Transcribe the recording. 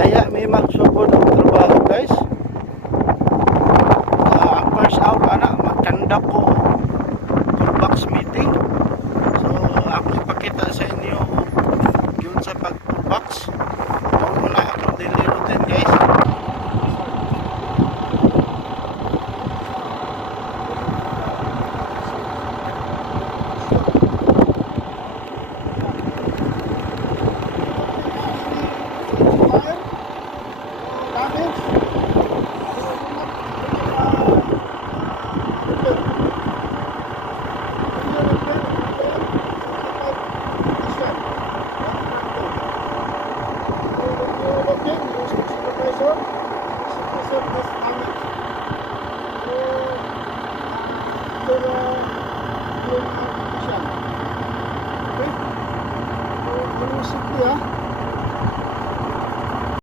Aya may magsugod og trabaho guys. First out ana magkandak ko toolbox meeting. So ako ipakita sa inyo yun sa pag toolbox. Huwag muna ako daily routine guys. So,